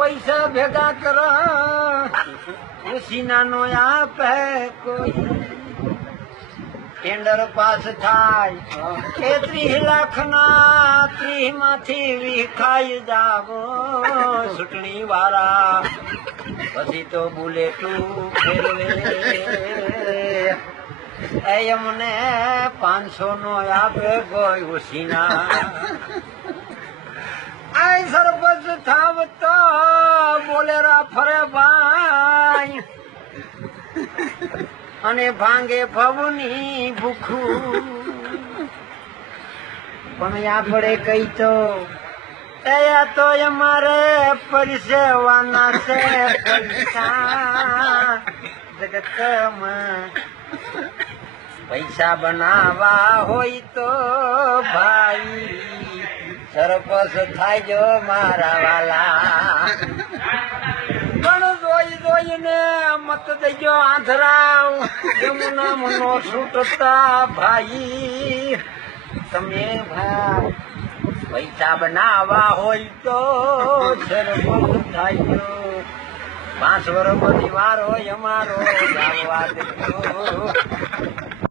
પૈસા ભેગા કરો ઉસીના નો આપે કોઈ ટેન્ડર પાસ થાય 30 લાખના 30 માંથી વિખાઈ જાવો ચૂંટણી વાળા પછી તો બુલેટું ફેરવે એમને 500 નો આપે કોઈ ઉસીના આ સરપંચ થાવ તો બોલેરા ફરે ભાઈ અને ભાંગે ભવની ભૂખું પણ આપણે કઈ તો એયા તો અમારે પરસેવાના છે પૈસા જગતમાં પૈસા બનાવવા હોય તો ભાઈ સરપંચ થાય જો મારા વાલા પણ જોઈને મત દેજો આંધરાવ એનું નામ નો છૂટતા ભાઈ તમે ભાઈ પૈસા બનાવવા હોય તો સરપંચ થાય જો 5 વર્ષ પરિવાર હોય અમારો